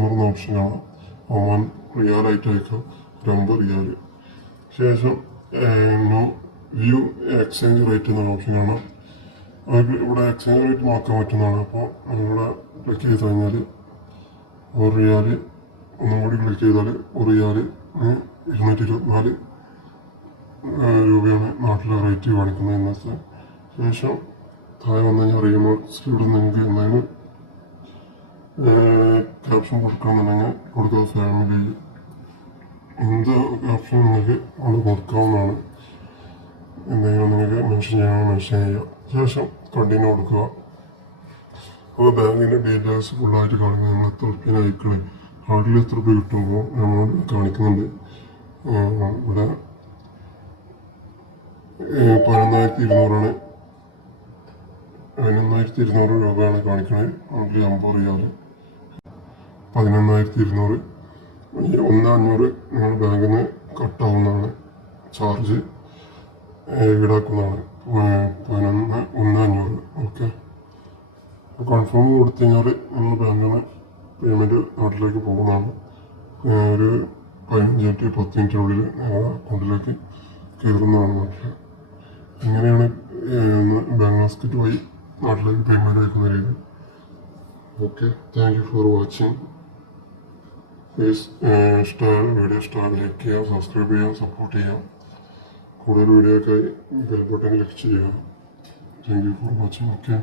Customer എന്ന option കാണാം. Oman റിയാലായിട്ട് അയക്കാം, 50 റിയാൽ. ശേഷം വ്യൂ എക്സ്ചേഞ്ച് റേറ്റ് എന്ന ഓപ്ഷൻ കാണാം. അവർക്ക് ഇവിടെ എക്സ്ചേഞ്ച് റേറ്റ് നോക്കാൻ പറ്റുന്നതാണ്. അപ്പോൾ നമ്മളിവിടെ ക്ലിക്ക് ചെയ്ത് കഴിഞ്ഞാൽ 1 റിയാൽ, ഒന്നും കൂടി ക്ലിക്ക് ചെയ്താൽ 1 റിയാൽ 224 രൂപയാണ് നാട്ടിലെ റേറ്റ് കാണിക്കുന്നത് ഇന്നത്തെ. ശേഷം താഴെ വന്നു കഴിഞ്ഞാൽ റീമാർക്സ് ഇവിടെ നിങ്ങൾക്ക് എന്തെങ്കിലും ക്യാപ്ഷൻ കൊടുക്കണമെന്നുണ്ടെങ്കിൽ കൊടുക്കുക. ഫാമിലി എന്ത് ക്യാപ്ഷൻ നിങ്ങൾക്ക് അവിടെ കൊടുക്കാവുന്നതാണ്. എന്തെങ്കിലും നിങ്ങൾക്ക് മെൻഷൻ ചെയ്യണമെങ്കിൽ മെൻഷൻ ചെയ്യുക. ശേഷം കണ്ടിന്യൂ കൊടുക്കുക. അപ്പോൾ ബാങ്കിൻ്റെ ഡീറ്റെയിൽസ് ഫുള്ളായിട്ട് കാണിക്കുന്നത് നമ്മൾ എത്ര റുപ്യ അയക്കണേ, നാട്ടിൽ എത്ര രൂപ കിട്ടുമ്പോൾ നമ്മൾ കാണിക്കുന്നുണ്ട്. ഇവിടെ 11,200 11,200 രൂപയാണ് കാണിക്കുന്നത്. നാട്ടിൽ 50 റിയാൽ 11,200. 1,500 നിങ്ങൾ ബാങ്കിൽ നിന്ന് കട്ടാവുന്നതാണ്, ചാർജ് ഈടാക്കുന്നതാണ്. 1,500. ഓക്കെ, കൺഫേം കൊടുത്തു കഴിഞ്ഞാൽ നിങ്ങൾ ബാങ്കിൽ നിന്ന് പേയ്മെൻറ്റ് നാട്ടിലേക്ക് പോകുന്നതാണ്. ഒരു 15 to 10 മിനിറ്റിനുള്ളിൽ നിങ്ങളുടെ അക്കൗണ്ടിലേക്ക് കയറുന്നതാണ് നാട്ടിൽ. ഇങ്ങനെയാണ് ബാങ്ക് ബാസ്ക്കറ്റ് വഴി നാട്ടിലേക്ക് പേയ്മെൻറ്റ് അയക്കുന്ന രീതി. Okay, thank you for watching. Please video like ചെയ്യുക, സബ്സ്ക്രൈബ് ചെയ്യുക, സപ്പോർട്ട് ചെയ്യുക. കൂടുതൽ വീഡിയോക്കായി ബെൽ ബട്ടൺ ക്ലിക്ക് ചെയ്യുക. Thank you for watching. Okay.